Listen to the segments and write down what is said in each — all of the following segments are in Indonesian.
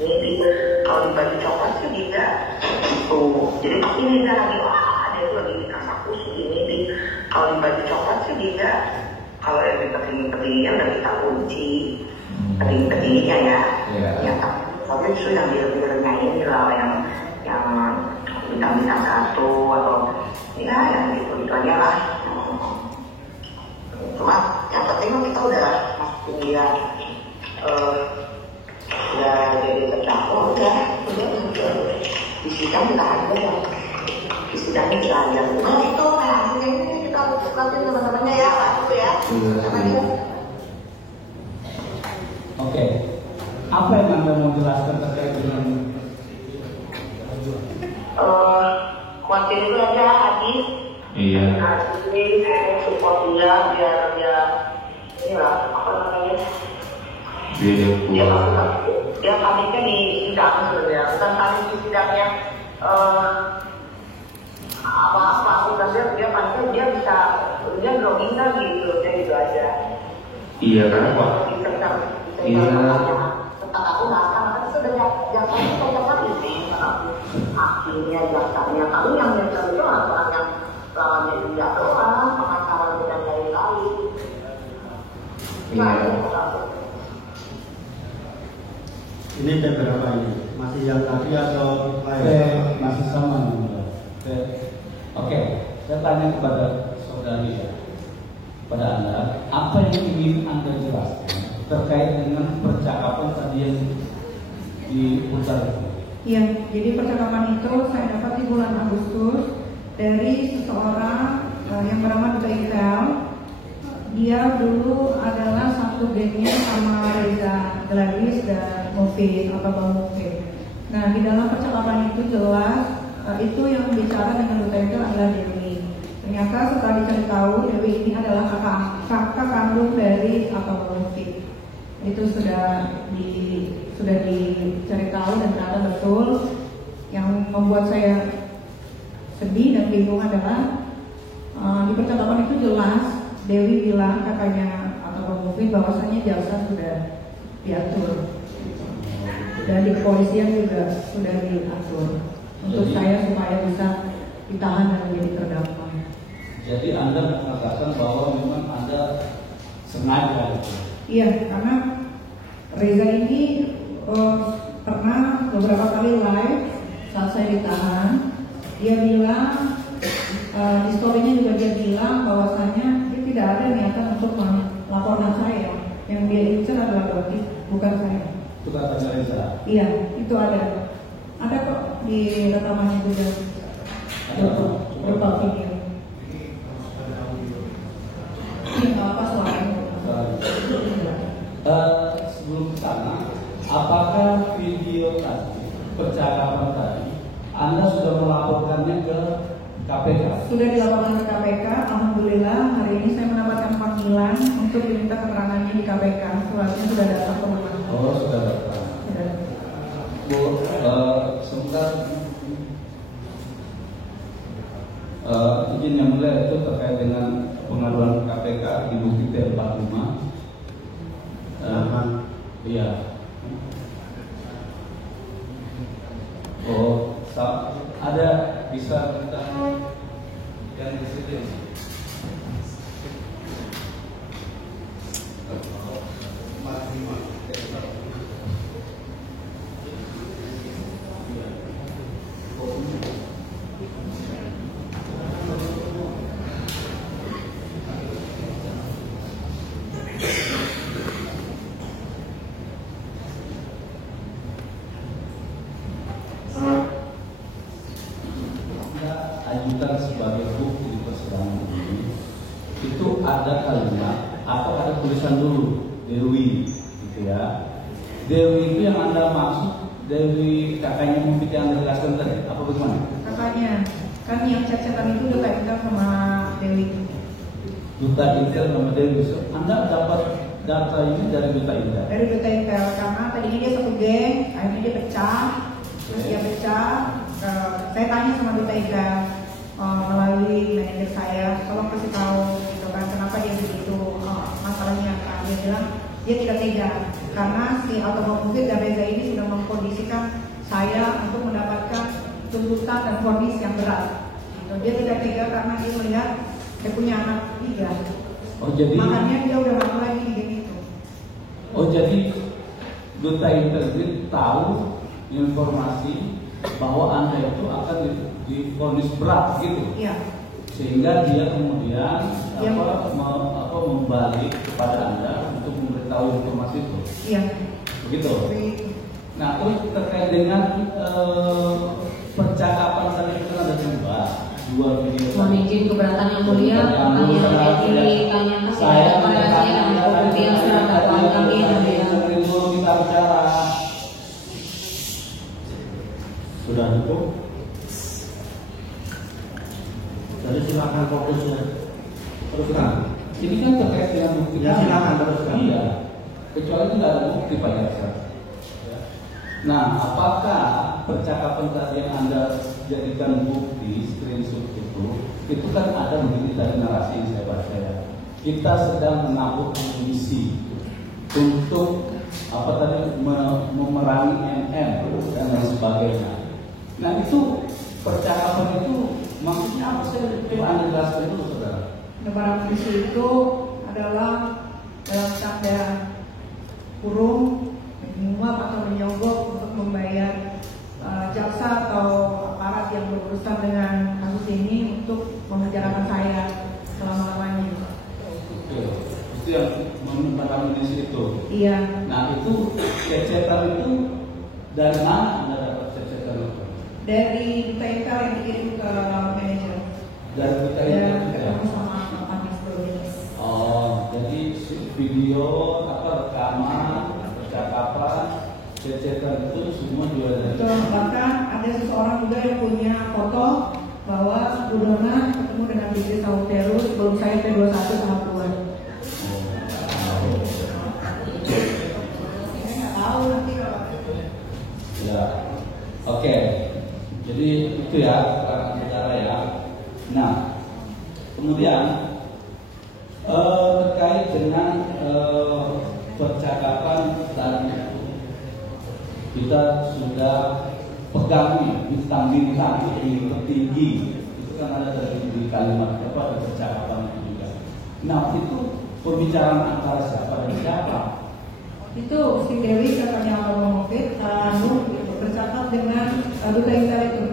Jadi kalau di baju coklat sih dia tuh, jadi pas ini dia lagi wah dia tuh lagi dikasih kursi ini kalau di baju coklat sih dia kalau yang ketinggian dari kita kunci ketingginya ya, yang tapi justru yang biru-birunya ini lah yang bintang-bintang 1 atau ya yang gitu aja lah. Cuma yang penting kita udah masukin dia udah jadi terdakwa udah di sidang kita ada ya, di sidang kita ada itu nah ini kita bukain teman-temannya ya Pak itu ya namanya. Oke, apa yang Anda mau jelaskan terkait dengan khawatir itu aja Hadis. Iya. Hadis support dia biar dia inilah apa namanya dia pamitnya di sidang sebenarnya bukan pamit di sidangnya apa-apa bukan dia pamitnya dia bisa dia drawing kan gitu aja. Iya kan Pak? Iya. Tentang aku nggak akan kan sudah jaksanya banyak lagi sih hakimnya jaksanya kalau yang biasa itu orang yang lawannya tidak doang pengacara dan lain-lain. Ini beberapa ini masih yang tadi atau lain? Masih sama. Oke, saya tanya kepada saudari ya, pada Anda, apa yang ingin Anda jelaskan terkait dengan percakapan tadi yang diputar? Iya, jadi percakapan itu saya dapat di bulan Agustus dari seseorang yang bernama Duta Intel. Dia dulu adalah satu gengnya sama Reza Gladys dan Mufid atau Bang Mufid. Nah, di dalam percakapan itu jelas itu yang bicara dengan Duta Intel adalah Dewi. Ternyata setelah dicari tahu Dewi ini adalah kakak kandung dari atau Bang Mufid. Itu sudah dicari tahu dan ternyata betul. Yang membuat saya sedih dan bingung adalah di percakapan itu jelas Dewi bilang kakaknya atau Bang Mufid bahwasanya jaksa sudah diatur dan di kepolisian juga sudah diatur untuk saya supaya bisa ditahan dan menjadi terdakwa. Jadi Anda mengatakan bahwa memang Anda sengaja? Iya, karena Reza ini pernah beberapa kali live saat saya ditahan. Dia bilang di story-nya juga dia bilang bahwasanya dia tidak ada niatan untuk melaporkan saya. Yang dia incar adalah berarti bukan saya. Itu katanya Reza? Iya, itu ada. Ada kok di rekamannya juga. Ada beberapa video. Ini apa suaranya? Sebelum ke sana, apakah video tadi, percakapan tadi, Anda sudah melaporkannya ke KPK? Sudah dilaporkan ke KPK. Alhamdulillah hari ini saya mendapatkan panggilan untuk diminta keterangannya di KPK. Suratnya sudah datang ke rumah. Oh, sudah datang. Bu, sebentar. Izin yang mulia itu terkait dengan pengaduan KPK di bukti P45. Iya. Oh, ada bisa kita yang di situ. Ajukan sebagai bukti di persidangan ini itu ada kalimat atau ada tulisan dulu Dewi, gitu ya. Dewi itu yang Anda maksud Dewi kakaknya Mufid yang Anda jelaskan tadi, apa bagaimana? Kakaknya, kan yang chat-chatan itu Duta Intel sama Dewi. Duta Intel sama Dewi. Anda dapat data ini dari Duta Intel? Dari Duta Intel, karena tadinya dia satu geng, akhirnya dia pecah. Terus dia pecah, saya tanya sama Duta Intel melalui manajer saya, tolong kasih tahu gitu kan kenapa dia begitu, masalahnya kan. Dia bilang dia tidak tega karena si Autobot Mufid dan Reza ini sudah mengkondisi tuntutan dan vonis yang berat. Gitu. Dia tidak tega karena dia melihat dia punya anak 3. Oh jadi, makanya dia udah nggak mau lagi di game itu. Oh jadi duta integritas tahu informasi bahwa Anda itu akan divonis berat gitu. Iya. Sehingga dia kemudian membalik kepada Anda untuk memberitahu informasi itu. Iya. Begitu. Nah, terus terkait dengan percakapan tadi itu ada dua video. Mohon izin keberatan yang mulia, pertanyaan yang ditanyakan kepada saya dan bukti yang sudah dapat kami yang kita bicara. Sudah cukup. Jadi silakan fokusnya. Teruskan. Ini kan terkait dengan bukti. Ya silakan teruskan. Iya. Kecuali tidak ada bukti Pak Jaksa. Nah, apakah percakapan tadi yang Anda jadikan bukti screenshot itu kan ada begini tadi narasi yang saya baca ya. Kita sedang menabur amunisi untuk memerangi MM dan lain sebagainya. Nah itu percakapan itu maksudnya apa sih? Coba Anda jelaskan dulu saudara. Barang bukti itu adalah dalam tanda kurung menyuap atau menyogok untuk membayar jaksa atau aparat yang berurusan dengan kasus ini untuk memenjarakan saya selama-lamanya. Itu yang mengamunisi itu. Iya. Nah itu cecetan itu dari mana Anda dapat cecetan itu? Dari PK yang dikirim ke manajer. Dari PK dan itu ketemu sama Pak Mas. Oh, jadi video rekaman percakapan cecetan itu semua juga dari. Betul, bahkan ada seseorang juga yang punya foto bahwa Bu Dona ketemu dengan Didi Sautero sebelum saya P21 tahap 2. Saya nggak tahu nanti kalau Ya, oke. Jadi itu ya, saudara ya. Nah, kemudian terkait dengan percakapan tadi kita sudah pegangi bintang-bintang yang tertinggi itu kan ada di kalimat apa ada percakapan itu juga. Nah itu pembicaraan antara siapa dan siapa? itu si Dewi katanya orang Mofit bercakap dengan duta intel itu.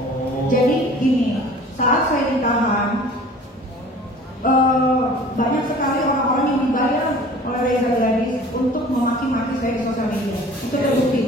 Oh. Jadi gini, saat saya ditahan banyak sekali orang-orang yang dibayar oleh Reza Gladys untuk memaki-maki saya di sosial media. Itu terbukti.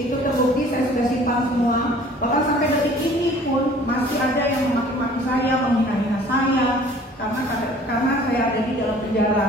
Itu terbukti, saya sudah simpan semua. Bahkan sampai detik ini pun masih ada yang memaki-maki saya, menghina-hina saya karena saya ada di dalam penjara.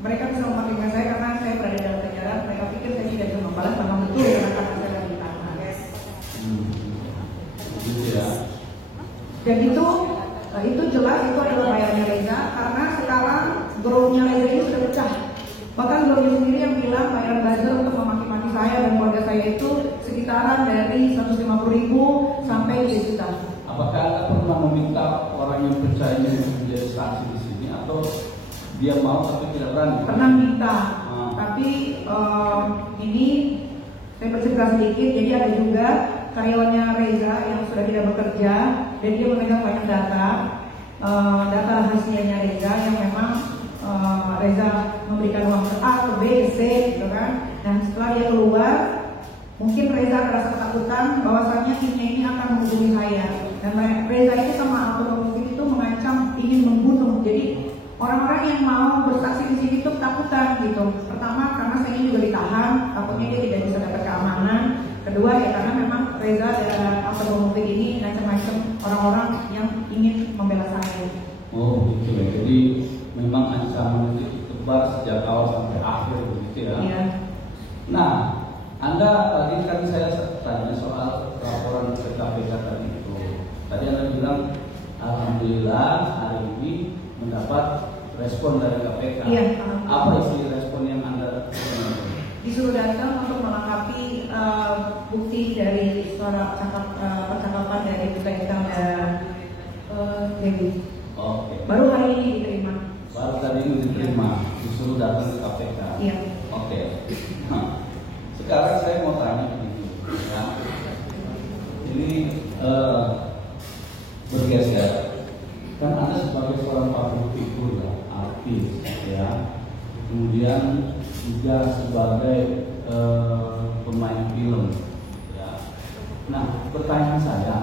Mereka bisa memaki-maki saya karena saya berada dalam penjara. Mereka pikir saya tidak bisa membalas, memang betul karena saya lagi ditahan. Gitu ya. Dan itu jelas itu adalah bayarnya Reza karena sekarang grupnya Reza ini sudah pecah. Bahkan grupnya sendiri yang bilang bayaran buzzer untuk memaki-maki saya dan keluarga saya itu sekitaran dari 150.000 sampai 2 juta. Apakah Anda pernah meminta orang yang percaya ini menjadi saksi di sini atau dia mau tapi tidak berani? Pernah minta, tapi ini saya bercerita sedikit. Jadi ada juga karyawannya Reza yang sudah tidak bekerja dan dia memegang banyak data hasilnya Reza yang memang Reza memberikan uang ke A, ke B, ke C gitu kan. Dan setelah dia keluar mungkin Reza merasa ketakutan bahwasannya timnya ini akan menghubungi saya. Dan Reza itu sama Abdul Mufid itu mengancam ingin membunuh. Jadi orang-orang yang mau bersaksi di sini itu ketakutan gitu. Pertama karena saya ini juga ditahan, takutnya dia tidak bisa dapat keamanan. Kedua ya karena memang Reza dan Abdul Mufid ini macam-macam orang-orang yang ingin membela saya. Oh gitu ya. Jadi memang ancaman itu ditebar sejak awal sampai akhir begitu ya. Iya. Nah, Anda tadi kan saya tanya soal laporan ke KPK tadi itu. Tadi Anda bilang alhamdulillah hari ini mendapat respon dari KPK. Iya. Apa isi respon yang Anda disuruh datang untuk melengkapi bukti dari suara percakapan dari Duta Intel dan Dewi. Oke. Baru hari ini diterima. Baru tadi ini diterima, disuruh datang ke KPK. Iya. Oke. Nah, sekarang saya mau tanya begini, ya. ini bergeser. Kan Anda sebagai seorang public figure, artis, ya, kemudian juga sebagai pemain film, ya. Nah, pertanyaan saya,